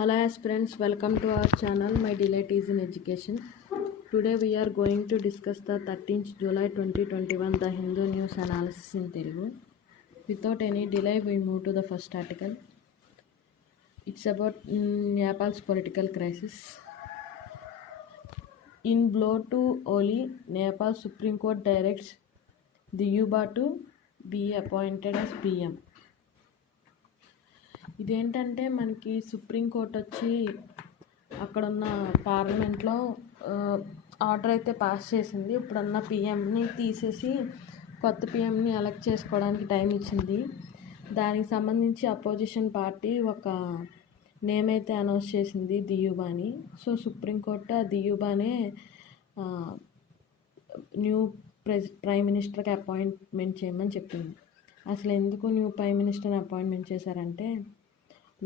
Hello aspirants, welcome to our channel. My delight is in education. Today we are going to discuss the 13th July 2021 The Hindu News Analysis in Telugu. Without any delay, we move to the first article. It's about Nepal's political crisis. In blow to Oli, Nepal Supreme Court directs Diyuba to be appointed as PM. ఇదేంటంటే మనకి supreme court వచ్చి అక్కడ ఉన్న పార్లమెంట్లో order అయితే pass చేసింది. ఇప్పుడున్న పిఎంని తీసేసి కొత్త పిఎంని ఎలక్ట్ చేసుకోవడానికి టైం ఇచ్చింది. దానికి సంబంధించి అపోజిషన్ పార్టీ ఒక నేమ్ అయితే అనౌన్స్ చేసింది, దియూబాని. సో సుప్రీంకోర్టు ఆ దియూబానే న్యూ ప్రైమ్ మినిస్టర్కి అపాయింట్మెంట్ చేయమని చెప్పింది. అసలు ఎందుకు న్యూ ప్రైమ్ మినిస్టర్ని అపాయింట్మెంట్ చేశారంటే,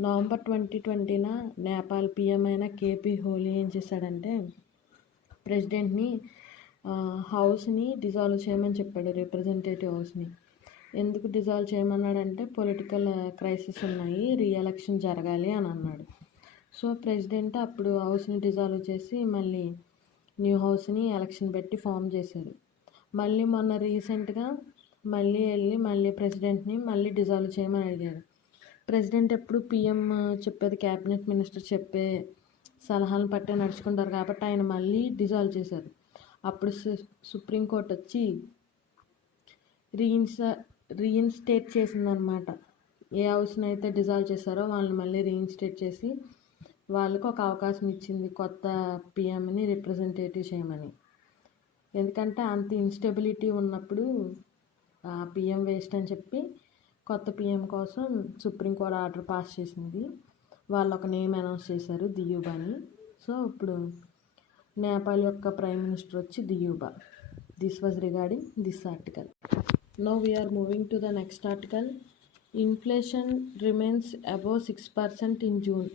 నవంబర్ 2020 నేపాల్ పిఎం అయిన కేపీ ఓలీ ఏం చేశాడంటే ప్రెసిడెంట్ని హౌస్ని డిజాల్వ్ చేయమని చెప్పాడు, రిప్రజెంటేటివ్ హౌస్ని. ఎందుకు డిజాల్వ్ చేయమన్నాడంటే పొలిటికల్ క్రైసిస్ ఉన్నాయి, రీఎలక్షన్ జరగాలి అని అన్నాడు. సో ప్రెసిడెంట్ అప్పుడు హౌస్ని డిజాల్వ్ చేసి మళ్ళీ న్యూ హౌస్ని ఎలక్షన్ పెట్టి ఫామ్ చేశారు. మళ్ళీ మొన్న రీసెంట్గా మళ్ళీ ప్రెసిడెంట్ని మళ్ళీ డిజాల్వ్ చేయమని అడిగారు. ప్రెసిడెంట్ ఎప్పుడు పిఎం చెప్పేది, క్యాబినెట్ మినిస్టర్ చెప్పే సలహాలను పట్టే నడుచుకుంటారు కాబట్టి ఆయన మళ్ళీ డిజాల్వ్ చేశారు. అప్పుడు సుప్రీంకోర్టు వచ్చి రీఇన్స్టేట్ చేసిందనమాట. ఏ హౌస్ని అయితే డిజాల్వ్ చేశారో వాళ్ళని మళ్ళీ రీఇన్స్టేట్ చేసి వాళ్ళకు ఒక అవకాశం ఇచ్చింది కొత్త పిఎంని రిప్రజెంటేటివ్ చేయమని. ఎందుకంటే అంత ఇన్స్టెబిలిటీ ఉన్నప్పుడు పిఎం వేస్ట్ అని చెప్పి కొత్త పిఎం కోసం సుప్రీంకోర్టు ఆర్డర్ పాస్ చేసింది. వాళ్ళు ఒక నేమ్ అనౌన్స్ చేశారు, దియూబాని. సో ఇప్పుడు నేపాల్ యొక్క ప్రైమ్ మినిస్టర్ వచ్చి Deuba. This was regarding this article. Now we're moving to the next article. Inflation remains above 6% in June.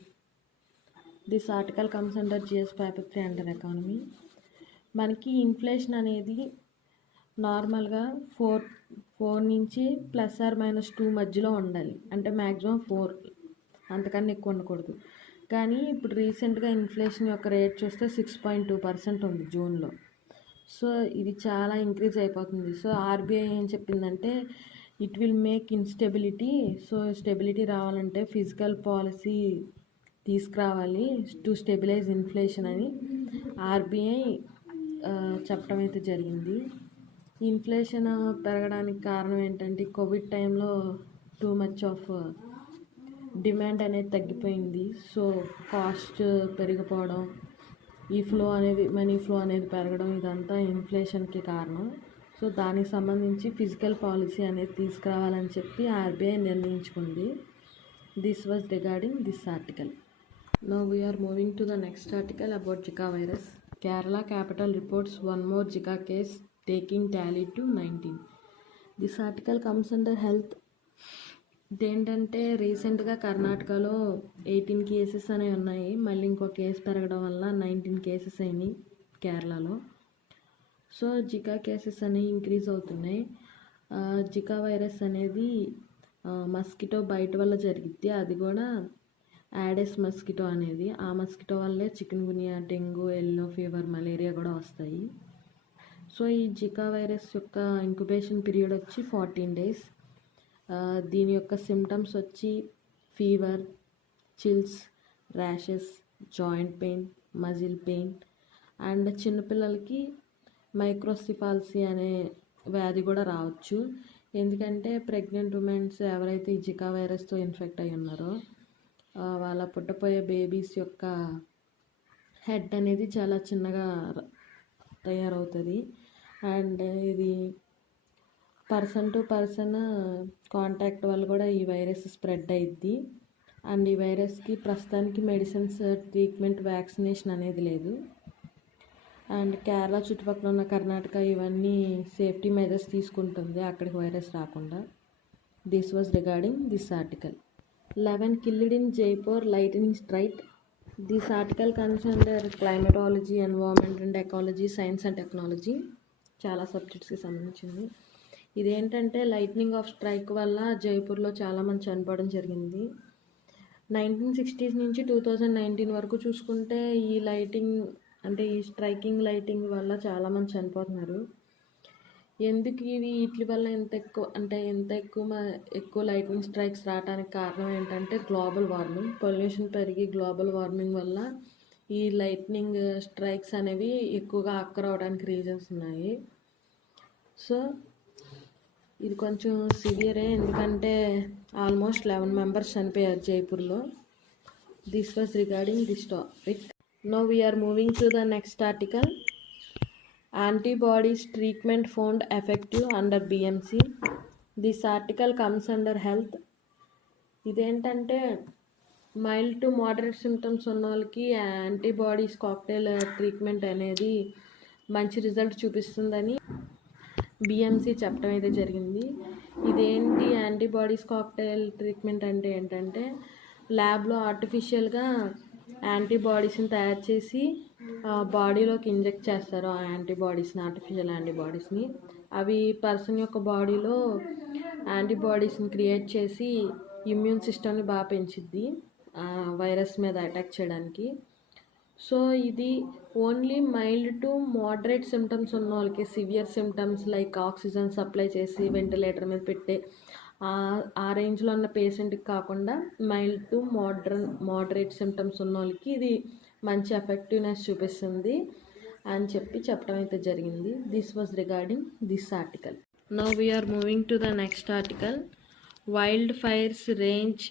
This article comes under GS paper 3 under economy. మనకి inflation అనేది నార్మల్గా 4 నుంచి +or-2 మధ్యలో ఉండాలి. అంటే మ్యాక్సిమం 4, అంతకన్నా ఎక్కువ ఉండకూడదు. కానీ ఇప్పుడు రీసెంట్గా ఇన్ఫ్లేషన్ యొక్క రేట్ చూస్తే 6.2% ఉంది జూన్లో. సో ఇది చాలా ఇంక్రీజ్ అయిపోతుంది. సో ఆర్బీఐ ఏం చెప్పిందంటే it will make instability. So stability రావాలంటే ఫిజికల్ పాలసీ తీసుకురావాలి టు స్టెబిలైజ్ ఇన్ఫ్లేషన్ అని ఆర్బీఐ చెప్పడం అయితే జరిగింది. ఇన్ఫ్లేషన్ పెరగడానికి కారణం ఏంటంటే కోవిడ్ టైంలో టూ మచ్ ఆఫ్ డిమాండ్ అనేది తగ్గిపోయింది. సో కాస్ట్ పెరిగిపోవడం, మనీ ఫ్లో అనేది పెరగడం, ఇదంతా ఇన్ఫ్లేషన్కి కారణం. సో దానికి సంబంధించి ఫిజికల్ పాలసీ అనేది తీసుకురావాలని చెప్పి ఆర్బీఐ నిర్ణయించుకుంది. This was regarding this article. Now we're moving to the next article about Zika virus. Kerala capital reports one more Zika case taking tally to 19. This article comes under health. ఇదేంటంటే రీసెంట్గా కర్ణాటకలో 18 cases అనేవి ఉన్నాయి. మళ్ళీ ఇంకో case పెరగడం వల్ల 19 cases అయినాయి కేరళలో. సో జికా కేసెస్ అనేవి ఇంక్రీజ్ అవుతున్నాయి. జికా వైరస్ అనేది మస్కిటో బయట వల్ల జరిగిద్ది. అది కూడా యాడెస్ మస్కిటో అనేది. ఆ మస్కిటో వల్లే chikungunya, dengue, yellow fever, malaria కూడా వస్తాయి. సో ఈ జికా వైరస్ యొక్క ఇంక్యుబేషన్ పీరియడ్ వచ్చి 14 days. దీని యొక్క సిమ్టమ్స్ వచ్చి fever, chills, rashes, joint pain, muscle pain and చిన్నపిల్లలకి మైక్రోసిఫాల్సీ అనే వ్యాధి కూడా రావచ్చు. ఎందుకంటే ప్రెగ్నెంట్ ఉమెన్స్ ఎవరైతే ఈ జికా వైరస్తో ఇన్ఫెక్ట్ అయి ఉన్నారో వాళ్ళ పుట్టపోయే బేబీస్ యొక్క హెడ్ అనేది చాలా చిన్నగా తయారవుతుంది. అండ్ ఇది పర్సన్ టు పర్సన్ కాంటాక్ట్ వల్ల కూడా ఈ వైరస్ స్ప్రెడ్ అయ్యిద్ది. అండ్ ఈ వైరస్కి ప్రస్తుతానికి మెడిసిన్స్, ట్రీట్మెంట్, వ్యాక్సినేషన్ అనేది లేదు. అండ్ కేరళ చుట్టుపక్కల ఉన్న కర్ణాటక ఇవన్నీ సేఫ్టీ మెజర్స్ తీసుకుంటుంది అక్కడికి వైరస్ రాకుండా. This was regarding this article. 11 killed in Jaipur lightning strike. This article comes under climatology, environment and ecology, science and technology. చాలా సబ్జెక్ట్స్కి సంబంధించింది. ఇదేంటంటే లైట్నింగ్ ఆఫ్ స్ట్రైక్ వల్ల జైపూర్లో చాలామంది చనిపోవడం జరిగింది. 1960s నుంచి 2019 వరకు చూసుకుంటే ఈ లైటింగ్ అంటే ఈ స్ట్రైకింగ్ లైటింగ్ వల్ల చాలామంది చనిపోతున్నారు. ఎందుకు వీటి వల్ల ఎక్కువ లైటింగ్ స్ట్రైక్స్ రావడానికి కారణం ఏంటంటే గ్లోబల్ వార్మింగ్, పొల్యూషన్ పెరిగి గ్లోబల్ వార్మింగ్ వల్ల ఈ లైట్నింగ్ స్ట్రైక్స్ అనేవి ఎక్కువగా అక్కర్ అవడానికి రీజన్స్ ఉన్నాయి. సో ఇది కొంచెం సివియరే, ఎందుకంటే ఆల్మోస్ట్ 11 మెంబర్స్ చనిపోయారు జైపూర్లో. This was regarding this topic. Now we're moving to the next article. Antibodies treatment found effective under BMC. This article comes under health. ఇదేంటంటే మైల్డ్ టు మోడరేట్ సిమ్టమ్స్ ఉన్న వాళ్ళకి antibodies cocktail treatment అనేది మంచి result చూపిస్తుందని BMC చెప్పడం అయితే జరిగింది. ఇదేంటి antibodies cocktail treatment అంటే ఏంటంటే ల్యాబ్లో ఆర్టిఫిషియల్గా యాంటీబాడీస్ని తయారు చేసి బాడీలోకి ఇంజెక్ట్ చేస్తారు. ఆ యాంటీబాడీస్ని, ఆర్టిఫిషియల్ యాంటీబాడీస్ని. అవి పర్సన్ యొక్క బాడీలో యాంటీబాడీస్ని క్రియేట్ చేసి ఇమ్యూన్ సిస్టమ్ని బాగా పెంచుద్ది వైరస్ మీద అటాక్ చేయడానికి. సో ఇది only mild to moderate symptoms ఉన్న వాళ్ళకి, severe symptoms like oxygen supply చేసి వెంటిలేటర్ మీద పెట్టే ఆ రేంజ్లో ఉన్న పేషెంట్కి కాకుండా మైల్డ్ టు మోడరేట్ సిమ్టమ్స్ ఉన్న వాళ్ళకి ఇది మంచి ఎఫెక్టివ్నెస్ చూపిస్తుంది అని చెప్పడం అయితే జరిగింది. This was regarding this article. Now we're moving to the next article. Wild fires range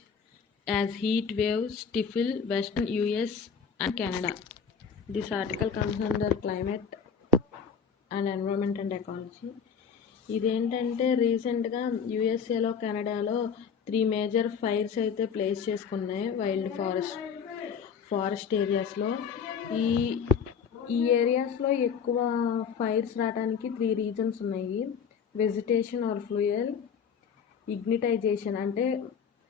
as heat wave stifle western US and Canada. This article comes under climate and environment and ecology. ఇదేంటంటే రీసెంట్గా యూఎస్ఏలో, కెనడాలో 3 major fires అయితే place చేసుకున్నాయి wild forest ఏరియాస్లో. ఈ ఏరియాస్లో ఎక్కువ fires రావడానికి 3 రీజన్స్ ఉన్నాయి. వెజిటేషన్ ఆర్ ఫ్లూయల్, ఇగ్నిటైజేషన్ అంటే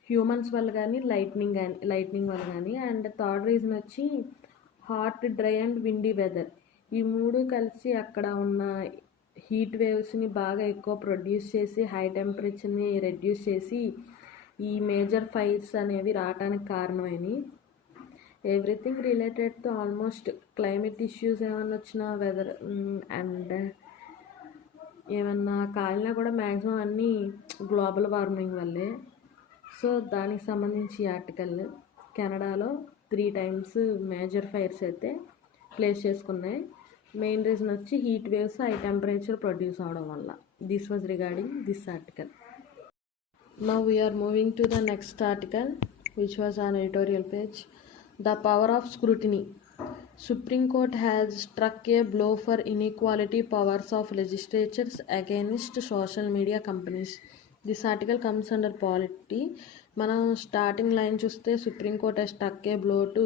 హ్యూమన్స్ వల్ల కానీ లైట్నింగ్ వల్ల కానీ, అండ్ థర్డ్ రీజన్ వచ్చి hot, dry and windy weather. ఈ 3 కలిసి అక్కడ ఉన్న హీట్ వేవ్స్ని బాగా ఎక్కువ ప్రొడ్యూస్ చేసి హై టెంపరేచర్ని రెడ్యూస్ చేసి ఈ మేజర్ ఫైర్స్ అనేవి రావడానికి కారణమైనవి. Everything related to almost climate issues ఏమన్నా వచ్చినా, వెదర్ అండ్ ఏమన్నా కాలినా కూడా మ్యాక్సిమం అన్నీ గ్లోబల్ వార్మింగ్ వల్లే. సో దానికి సంబంధించి ఆర్టికల్. కెనడాలో 3 times మేజర్ ఫైర్స్ అయితే ప్లేస్ చేసుకున్నాయి. మెయిన్ రీజన్ వచ్చి heat waves, high temperature produce అవడం వల్ల. This was regarding this article. Now we're moving to the next article which was on editorial page. The power of scrutiny. Supreme Court has struck a blow for inequality powers of legislatures against social media companies. This article comes under polity. మనం starting line చూస్తే supreme court has struck a blow to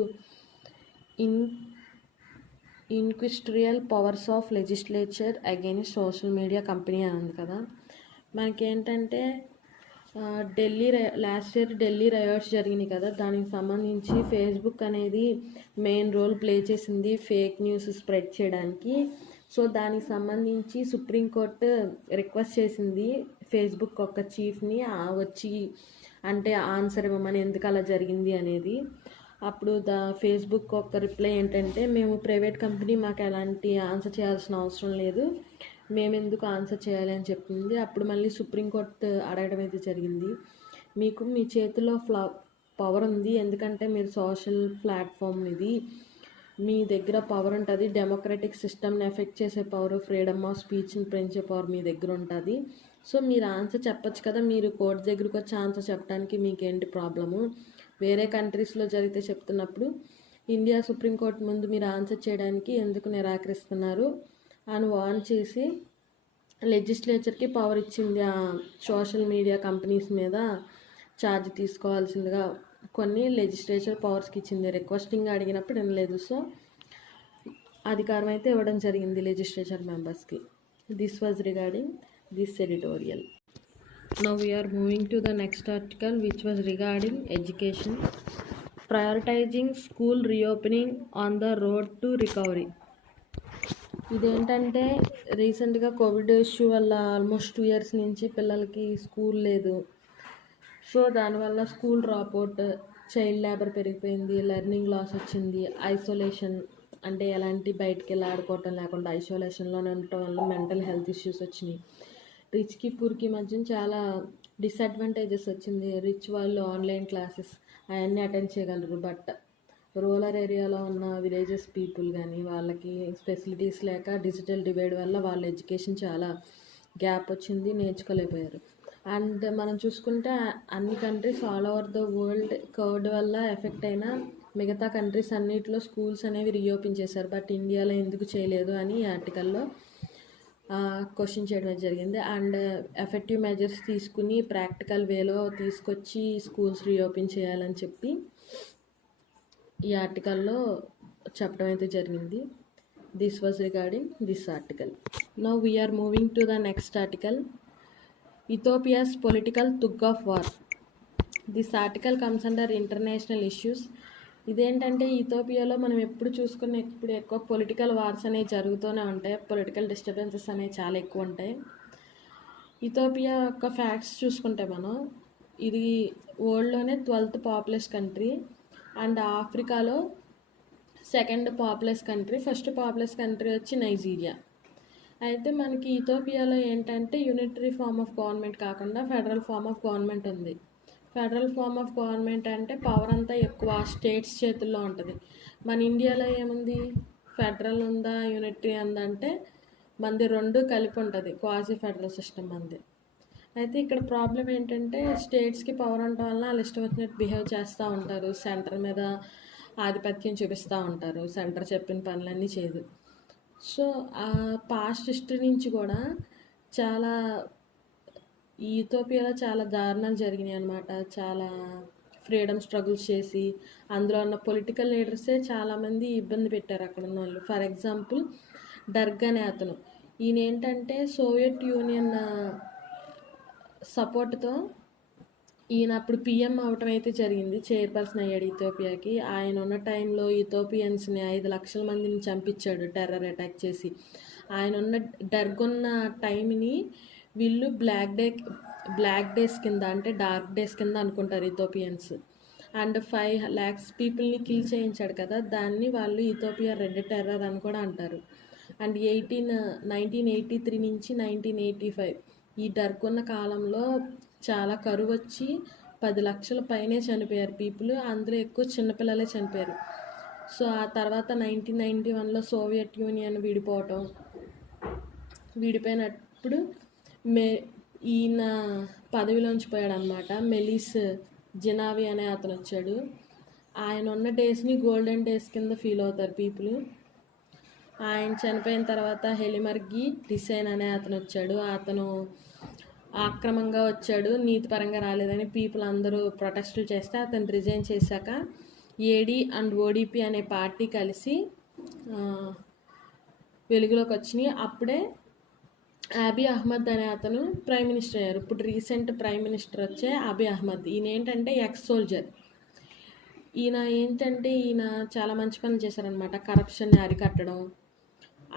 inquisitorial powers of legislature against social media company అని ఉంది కదా. మనకేంటంటే last year Delhi రయోట్స్ జరిగినాయి కదా, దానికి సంబంధించి ఫేస్బుక్ అనేది మెయిన్ రోల్ ప్లే చేసింది ఫేక్ న్యూస్ స్ప్రెడ్ చేయడానికి. సో దానికి సంబంధించి సుప్రీంకోర్టు రిక్వెస్ట్ చేసింది ఫేస్బుక్ ఒక చీఫ్ని వచ్చి అంటే ఆన్సర్ ఇవ్వమని, ఎందుకు అలా జరిగింది అనేది. అప్పుడు ఫేస్బుక్ ఒక రిప్లై ఏంటంటే, మేము ప్రైవేట్ కంపెనీ, మాకు ఎలాంటి ఆన్సర్ చేయాల్సిన అవసరం లేదు, మేము ఎందుకు ఆన్సర్ చేయాలి అని చెప్పింది. అప్పుడు మళ్ళీ సుప్రీంకోర్టు అడగడం అయితే జరిగింది, మీకు మీ చేతిలో పవర్ ఉంది, ఎందుకంటే మీరు సోషల్ ప్లాట్ఫామ్ ఇది, మీ దగ్గర పవర్ ఉంటుంది, డెమోక్రటిక్ సిస్టమ్ని ఎఫెక్ట్ చేసే పవర్, ఫ్రీడమ్ ఆఫ్ స్పీచ్ని పెంచే పవర్ మీ దగ్గర ఉంటుంది. సో మీరు ఆన్సర్ చెప్పచ్చు కదా, మీరు కోర్టు దగ్గరికి వచ్చి ఆన్సర్ చెప్పడానికి మీకేంటి ప్రాబ్లము, వేరే కంట్రీస్లో జరిగితే చెప్తున్నప్పుడు ఇండియా సుప్రీంకోర్టు ముందు మీరు ఆన్సర్ చేయడానికి ఎందుకు నిరాకరిస్తున్నారు అని వార్న్ చేసి లెజిస్లేచర్కి పవర్ ఇచ్చింది ఆ సోషల్ మీడియా కంపెనీస్ మీద ఛార్జ్ తీసుకోవాల్సిందిగా కొన్ని లెజిస్లేచర్ పవర్స్కి ఇచ్చింది. రిక్వెస్టింగ్ అడిగినప్పుడు వినలేదు. సో అధికారం అయితే ఇవ్వడం జరిగింది లెజిస్లేచర్ మెంబర్స్కి. This was regarding this editorial. Now we are moving to the next article which was regarding education. Prioritizing school reopening on the road to recovery. ఇదేంటంటే రీసెంట్గా కోవిడ్ ఇష్యూ వల్ల ఆల్మోస్ట్ 2 years నుంచి పిల్లలకి స్కూల్ లేదు. So దానివల్ల school dropout child labour పెరిగిపోయింది, learning loss వచ్చింది, isolation అంటే ఎలాంటి బయటికి వెళ్ళి ఆడుకోవటం లేకుండా ఐసోలేషన్లోనే ఉండటం వల్ల మెంటల్ హెల్త్ ఇష్యూస్ వచ్చినాయి. రిచ్కి పూర్కి మధ్య చాలా డిసడ్వాంటేజెస్ వచ్చింది. రిచ్ వాళ్ళు ఆన్లైన్ క్లాసెస్ అవన్నీ అటెండ్ చేయగలరు, బట్ రూరల్ ఏరియాలో ఉన్న విలేజెస్ పీపుల్ కానీ వాళ్ళకి ఫెసిలిటీస్ లేక డిజిటల్ డివైడ్ వల్ల వాళ్ళ ఎడ్యుకేషన్ చాలా గ్యాప్ వచ్చింది, నేర్చుకోలేకపోయారు. అండ్ మనం చూసుకుంటే అన్ని countries all over the world Covid వల్ల ఎఫెక్ట్ అయిన మిగతా కంట్రీస్ అన్నిటిలో స్కూల్స్ అనేవి రీఓపెన్ చేశారు, బట్ ఇండియాలో ఎందుకు చేయలేదు అని ఈ ఆర్టికల్లో క్వశ్చన్ చేయడం జరిగింది. అండ్ ఎఫెక్టివ్ మెజర్స్ తీసుకుని ప్రాక్టికల్ వేలో తీసుకొచ్చి స్కూల్స్ రీఓపెన్ చేయాలని చెప్పి ఈ ఆర్టికల్లో చెప్పడం అయితే జరిగింది. This was regarding this article. Now we're moving to the next article. Ethiopia's political tug of war. This article comes under international issues. ఇదేంటంటే ఇథియోపియాలో మనం ఎప్పుడు చూసుకున్న ఇప్పుడు ఎక్కువ పొలిటికల్ వార్స్ అనేవి జరుగుతూనే ఉంటాయి, పొలిటికల్ డిస్టర్బెన్సెస్ అనేవి చాలా ఎక్కువ ఉంటాయి. ఇథియోపియా యొక్క ఫ్యాక్ట్స్ చూసుకుంటే మనం ఇది వరల్డ్లోనే 12th పాపులస్ కంట్రీ అండ్ ఆఫ్రికాలో 2nd populous country. First populous country వచ్చి నైజీరియా. అయితే మనకి ఇథియోపియాలో ఏంటంటే యూనిటరీ ఫార్మ్ ఆఫ్ గవర్నమెంట్ కాకుండా ఫెడరల్ ఫార్మ్ ఆఫ్ గవర్నమెంట్ ఉంది. ఫెడరల్ ఫార్మ్ ఆఫ్ గవర్నమెంట్ అంటే పవర్ అంతా ఎక్కువ స్టేట్స్ చేతుల్లో ఉంటుంది. మన ఇండియాలో ఏముంది, ఫెడరల్ ఉందా యూనిటరీ ఉందంటే మనది రెండు కలిపి ఉంటుంది, క్వాజీ ఫెడరల్ సిస్టమ్ మనది. అయితే ఇక్కడ ప్రాబ్లం ఏంటంటే స్టేట్స్కి పవర్ ఉండటం వల్ల వాళ్ళు ఇష్టం వచ్చినట్టు బిహేవ్ చేస్తూ ఉంటారు, సెంటర్ మీద ఆధిపత్యం చూపిస్తూ ఉంటారు, సెంటర్ చెప్పిన పనులన్నీ చేయదు. సో ఆ పాస్ట్ హిస్టరీ నుంచి కూడా చాలా ఈ ఇథియోపియాలో చాలా దారుణాలు జరిగినాయి అన్నమాట. చాలా ఫ్రీడమ్ స్ట్రగుల్స్ చేసి అందులో ఉన్న పొలిటికల్ లీడర్సే చాలామంది ఇబ్బంది పెట్టారు అక్కడ ఉన్న వాళ్ళు. ఫర్ ఎగ్జాంపుల్ డర్గ్ అనే అతను, ఈయన ఏంటంటే సోవియట్ యూనియన్ సపోర్ట్తో ఈయన అప్పుడు పిఎం అవటం అయితే జరిగింది, చైర్పర్సన్ అయ్యాడు ఇథియోపియాకి. ఆయన ఉన్న టైంలో ఇథియోపియన్స్ని 5 లక్షల మందిని చంపించాడు టెర్రర్ అటాక్ చేసి. ఆయన ఉన్న డర్గ్ ఉన్న టైంని వీళ్ళు బ్లాక్ డేస్ కింద అంటే డార్క్ డేస్ కింద అనుకుంటారు ఇథియోపియన్స్. అండ్ 5 lakhs పీపుల్ని కిల్ చేయించాడు కదా, దాన్ని వాళ్ళు ఇథియోపియా రెడ్ టెర్రర్ అని కూడా అంటారు. అండ్ 1983 నుంచి 1985 ఈ డర్గ్ ఉన్న కాలంలో చాలా కరువు వచ్చి 10 లక్షల పైనే చనిపోయారు పీపుల్, అందులో ఎక్కువ చిన్నపిల్లలే చనిపోయారు. సో ఆ తర్వాత 1991లో సోవియట్ యూనియన్ విడిపోయినప్పుడు ఈయన పదవిలోంచి పోయాడు అనమాట. మెలిస్ జినావి అనే అతను వచ్చాడు. ఆయన ఉన్న డేస్ని గోల్డెన్ డేస్ కింద ఫీల్ అవుతారు పీపుల్. ఆయన చనిపోయిన తర్వాత హెలిమర్గి డిసైన్ అనే అతను వచ్చాడు. అతను ఆక్రమంగా వచ్చాడు, నీతిపరంగా రాలేదని పీపుల్ అందరూ ప్రొటెస్టులు చేస్తే అతను రిజైన్ చేశాక ఏడీ అండ్ ఓడిపి అనే పార్టీ కలిసి వెలుగులోకి వచ్చినాయి. అప్పుడే అబీ అహ్మద్ అనే అతను ప్రైమ్ మినిస్టర్ అయ్యారు. ఇప్పుడు రీసెంట్ ప్రైమ్ మినిస్టర్ వచ్చే అబీ అహ్మద్. ఈయన ఏంటంటే ఎక్స్ సోల్జర్. ఈయన చాలా మంచి పనులు చేశారనమాట. కరప్షన్ని అరికట్టడం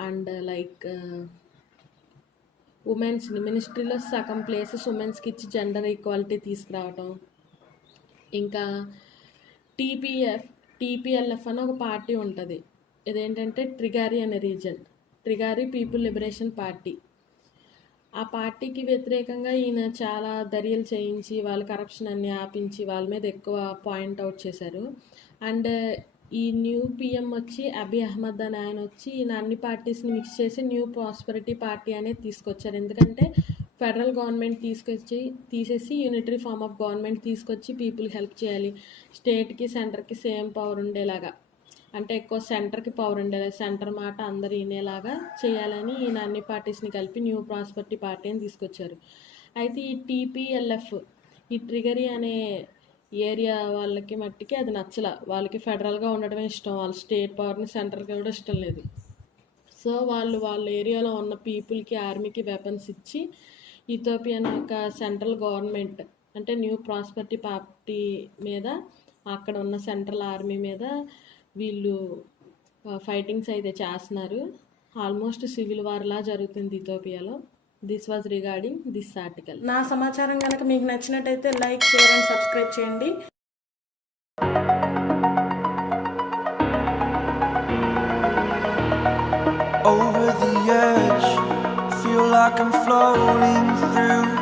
అండ్ లైక్ ఉమెన్స్ని మినిస్ట్రీలో సగం ప్లేసెస్ ఉమెన్స్కి ఇచ్చి జెండర్ ఈక్వాలిటీ తీసుకురావటం. ఇంకా టీపీఎల్ఎఫ్ అని ఒక పార్టీ ఉంటుంది. ఇదేంటంటే ట్రిగారి అనే రీజన్, ట్రిగారి పీపుల్ లిబరేషన్ పార్టీ. ఆ పార్టీకి వ్యతిరేకంగా ఈయన చాలా దర్యాలు చేయించి వాళ్ళ కరప్షన్ అన్ని ఆపించి వాళ్ళ మీద ఎక్కువ పాయింట్అవుట్ చేశారు. అండ్ ఈ న్యూ పిఎం వచ్చి అబీ అహ్మద్ అని ఆయన వచ్చి ఈయన అన్ని పార్టీస్ని మిక్స్ చేసి న్యూ ప్రాస్పరిటీ పార్టీ అనేది తీసుకొచ్చారు. ఎందుకంటే ఫెడరల్ గవర్నమెంట్ తీసేసి యూనిటరీ ఫార్మ్ ఆఫ్ గవర్నమెంట్ తీసుకొచ్చి పీపుల్కి హెల్ప్ చేయాలి, స్టేట్కి సెంటర్కి సేమ్ పవర్ ఉండేలాగా, అంటే ఎక్కువ సెంటర్కి పవర్ ఉండేలా, సెంటర్ మాట అందరు వినేలాగా చేయాలని ఈయన అన్ని పార్టీస్ని కలిపి న్యూ ప్రాస్పరిటీ పార్టీ అని తీసుకొచ్చారు. అయితే ఈ టీపీఎల్ఎఫ్ ఈ ట్రిగరీ అనే ఏరియా వాళ్ళకి మట్టికి అది నచ్చల. వాళ్ళకి ఫెడరల్గా ఉండడమే ఇష్టం, వాళ్ళ స్టేట్ పవర్ని సెంటర్కి కూడా ఇష్టం లేదు. సో వాళ్ళ ఏరియాలో ఉన్న పీపుల్కి ఆర్మీకి వెపన్స్ ఇచ్చి ఇథియోపియన్ యొక్క సెంట్రల్ గవర్నమెంట్ అంటే న్యూ ప్రాస్పరిటీ పార్టీ మీద, అక్కడ ఉన్న సెంట్రల్ ఆర్మీ మీద వీళ్ళు ఫైటింగ్స్ అయితే చేస్తున్నారు. ఆల్మోస్ట్ సివిల్ వార్లా జరుగుతుంది ఇథియోపియాలో. This was regarding this article. నా సమాచారం కనుక మీకు నచ్చినట్టయితే లైక్, షేర్ అండ్ సబ్స్క్రైబ్ చేయండి. Over the edge, feel like I'm floating through